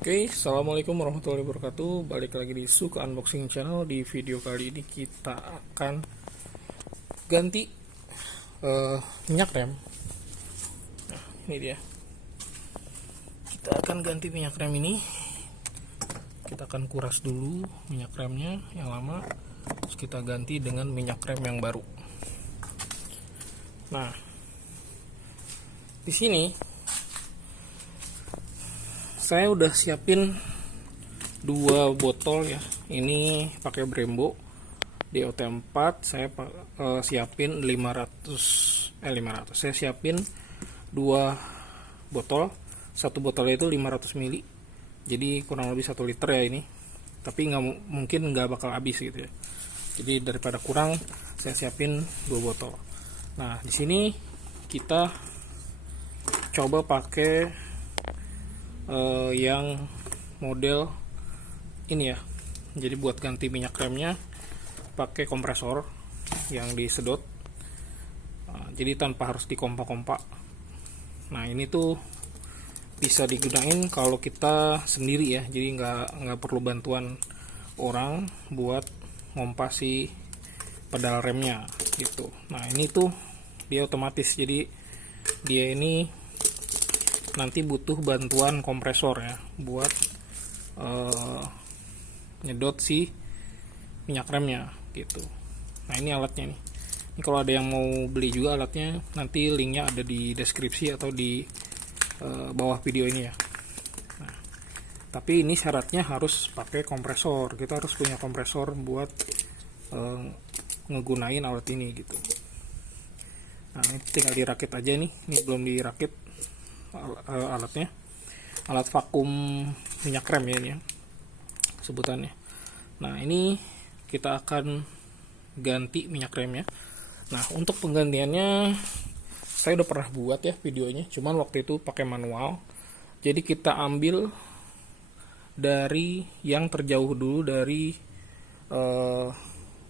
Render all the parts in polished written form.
Oke, assalamualaikum warahmatullahi wabarakatuh. Balik lagi di Suka Unboxing Channel. Di video kali ini kita akan ganti minyak rem. Nah, ini dia. Kita akan ganti minyak rem ini. Kita akan kuras dulu minyak remnya yang lama, terus kita ganti dengan minyak rem yang baru. Nah, di sini saya udah siapin 2 botol ya. Ini pakai Brembo DOT4. Saya siapin 500. Saya siapin 2 botol. Satu botolnya itu 500 ml. Jadi kurang lebih 1 liter ya ini. Tapi mungkin nggak bakal habis gitu ya. Jadi daripada kurang, saya siapin 2 botol. Nah, di sini kita coba pakai yang model ini ya. Jadi buat ganti minyak remnya pakai kompresor yang disedot. Jadi tanpa harus dikompak-kompak. Nah, ini tuh bisa digunain kalau kita sendiri ya. Jadi nggak perlu bantuan orang buat ngompas si pedal remnya gitu. Nah, ini tuh dia otomatis. Jadi dia ini nanti butuh bantuan kompresor ya buat nyedot si minyak remnya gitu. Nah, ini alatnya nih. Ini kalau ada yang mau beli juga alatnya, nanti linknya ada di deskripsi atau di bawah video ini ya. Nah, tapi ini syaratnya harus pakai kompresor. Kita harus punya kompresor buat ngegunain alat ini gitu. Nah, ini tinggal dirakit aja nih. Ini belum dirakit alatnya, alat vakum minyak rem ya ini ya sebutannya. Nah, ini kita akan ganti minyak remnya. Nah, untuk penggantiannya saya udah pernah buat ya videonya, cuman waktu itu pakai manual. Jadi kita ambil dari yang terjauh dulu dari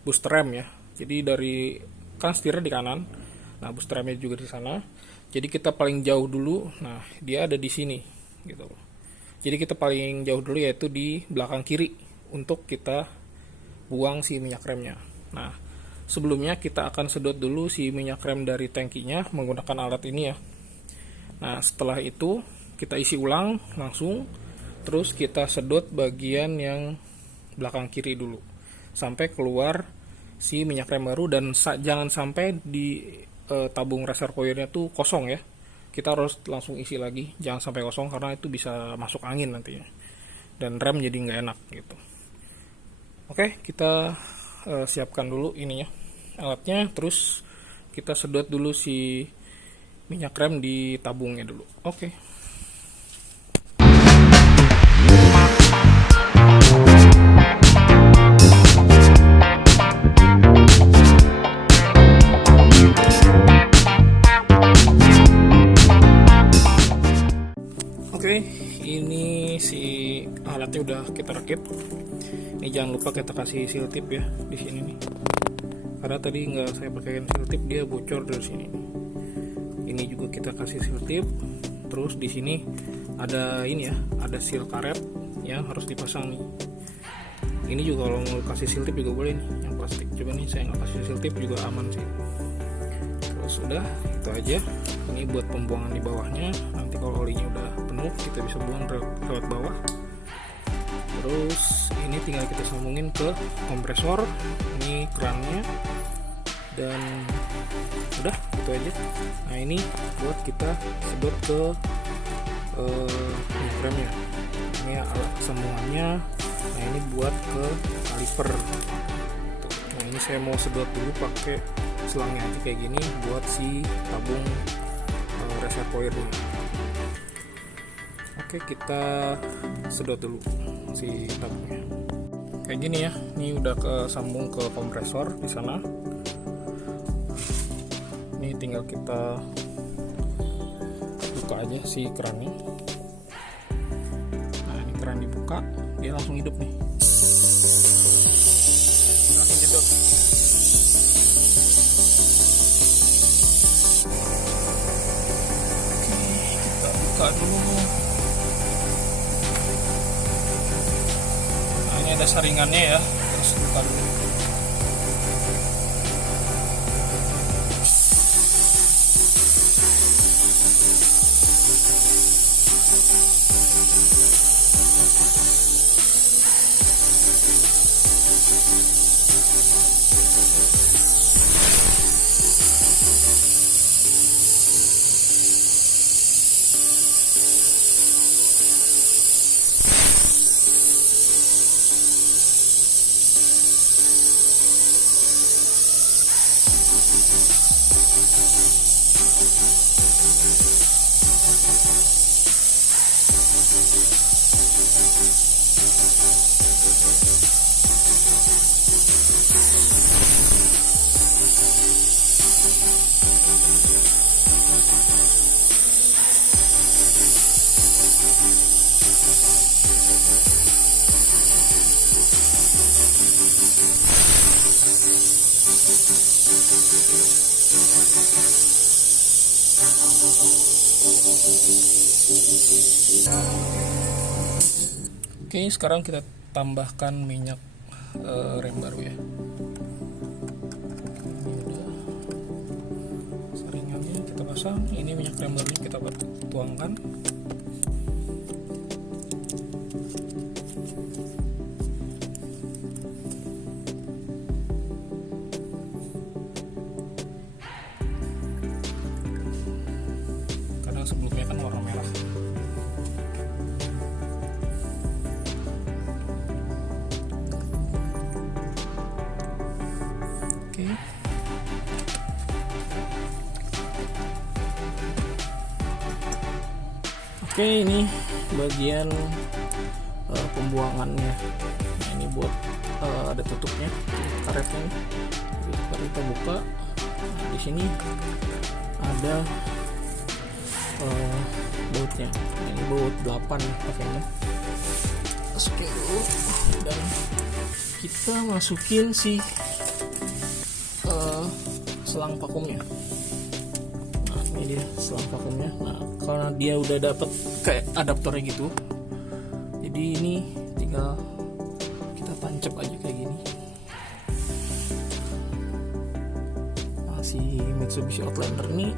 booster rem ya. Jadi dari kan setirnya di kanan, nah booster remnya juga di sana. Jadi kita paling jauh dulu. Nah, dia ada di sini gitu. Jadi kita paling jauh dulu yaitu di belakang kiri untuk kita buang si minyak remnya. Nah, sebelumnya kita akan sedot dulu si minyak rem dari tangkinya menggunakan alat ini ya. Nah, setelah itu kita isi ulang langsung, terus kita sedot bagian yang belakang kiri dulu sampai keluar si minyak rem baru. Dan jangan sampai di tabung reservoirnya tuh kosong ya. Kita harus langsung isi lagi, jangan sampai kosong karena itu bisa masuk angin nantinya dan rem jadi nggak enak gitu. Oke, kita siapkan dulu ininya alatnya, terus kita sedot dulu si minyak rem di tabungnya dulu. Oke. Oke, ini si alatnya udah kita rakit. Ini jangan lupa kita kasih seal tip ya di sini nih. Karena tadi nggak saya pakaikan seal tip, dia bocor dari sini. Ini juga kita kasih seal tip. Terus di sini ada ini ya, ada seal karet yang harus dipasang nih. Ini juga kalau mau kasih seal tip juga boleh nih, yang plastik. Coba nih saya nggak kasih seal tip juga aman sih. Terus udah itu aja. Ini buat pembuangan di bawahnya. Nanti kalau olinya udah penuh kita bisa buang lewat bawah. Terus ini tinggal kita sambungin ke kompresor. Ini kerannya. Dan udah itu aja. Nah, ini buat kita sedot ke minyak remnya. Ini alat semuanya. Nah, ini buat ke kaliper. Nah, ini saya mau sedot dulu pakai selangnya aja kayak gini buat si tabung reservoirnya. Oke, kita sedot dulu si tabungnya. Kayak gini ya. Ini udah kesambung ke kompresor di sana. Ini tinggal kita buka aja si kerannya. Nah, ini keran dibuka, dia langsung hidup nih. Langsung nyedot. Oke, kita buka dulu. ada saringannya ya, terus buka dulu. Oke, sekarang kita tambahkan minyak rem baru ya. Ini udah saringannya kita pasang. Ini minyak rem baru kita tuangkan. Karena sebelumnya kan warna merah. Oke, ini bagian pembuangannya. Nah, ini buat ada tutupnya, karetnya. Jadi kita buka. Nah, di sini ada bautnya. Nah, ini baut 8 pakainya. Masukin dulu dan kita masukin si selang vakumnya. Nah, ini dia selang vakumnya. Nah, karena dia udah dapet kayak adaptornya gitu, jadi ini tinggal kita tancap aja kayak gini. Nah, si Mitsubishi Outlander ini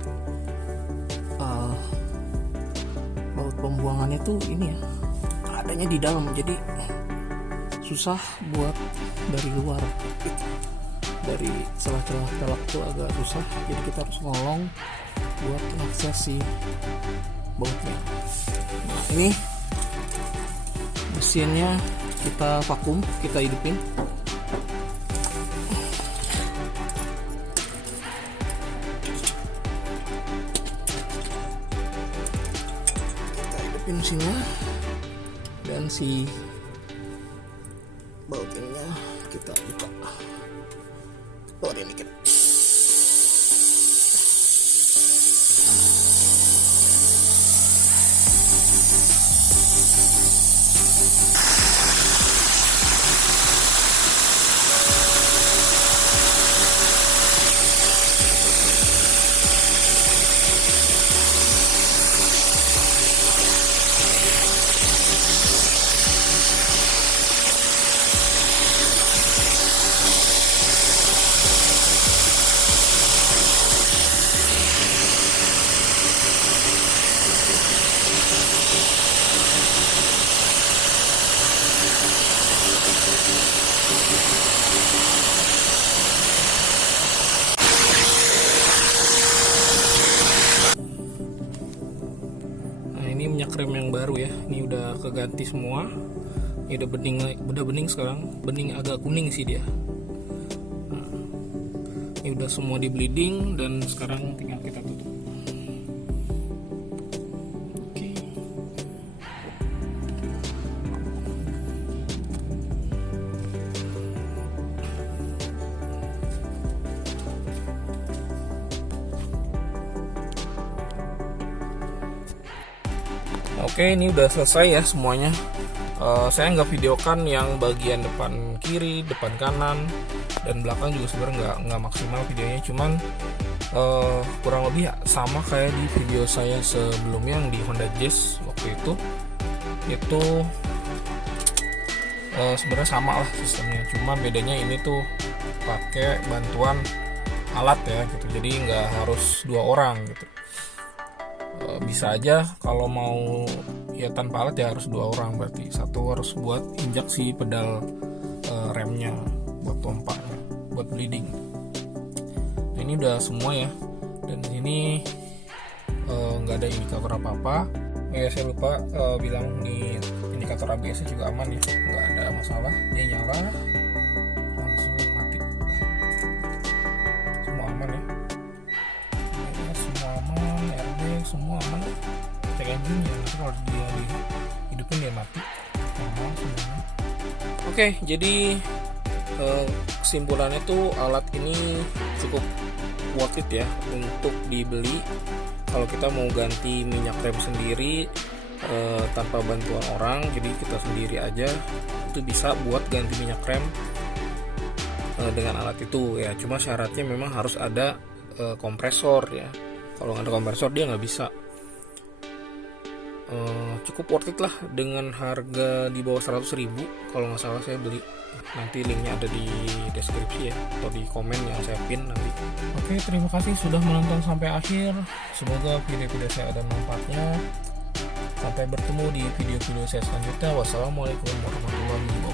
baut pembuangannya tuh ini ya, adanya di dalam, jadi susah buat dari luar. Dari celah-celah velg tuh agak susah, jadi kita harus ngolong buat mengakses si bautnya. Nah, ini mesinnya kita vakum, kita hidupin. Kita hidupin mesinnya dan si bautnya kita buka. Keluarin dikit. Ini minyak rem yang baru ya, ini udah keganti semua. Ini udah bening sekarang, bening agak kuning sih dia. Nah, ini udah semua di bleeding dan sekarang tinggal kita tutup. Oke. Oke, ini udah selesai ya semuanya. Saya nggak videokan yang bagian depan kiri, depan kanan, dan belakang juga sebenarnya nggak maksimal videonya. Cuman kurang lebih sama kayak di video saya sebelumnya yang di Honda Jazz waktu itu sebenarnya sama lah sistemnya, cuma bedanya ini tuh pakai bantuan alat ya gitu, jadi nggak harus 2 orang gitu. Bisa aja kalau mau ya tanpa alat ya harus 2 orang, berarti satu harus buat injak si pedal remnya, buat pompanya, buat bleeding. Nah, ini udah semua ya, dan ini nggak ada indikator apa-apa. Saya lupa bilang nih, indikator ABS juga aman ya, nggak ada masalah. Dia nyala langsung mati, semua aman ya. Semua aman, airbag semua aman. Cek engine ya, nanti kalau dia dihidupin dia mati. Normal semuanya. Oke, jadi kesimpulannya tuh alat ini cukup worth it ya untuk dibeli kalau kita mau ganti minyak rem sendiri tanpa bantuan orang. Jadi kita sendiri aja itu bisa buat ganti minyak rem dengan alat itu ya. Cuma syaratnya memang harus ada kompresor ya. Kalau nggak ada kompresor dia nggak bisa. Cukup worth it lah dengan harga di bawah 100.000 kalau nggak salah saya beli. Nanti linknya ada di deskripsi ya, atau di komen yang saya pin nanti. Oke, terima kasih sudah menonton sampai akhir. Semoga video-video saya ada manfaatnya. Sampai bertemu di video-video saya selanjutnya. Wassalamualaikum warahmatullahi wabarakatuh.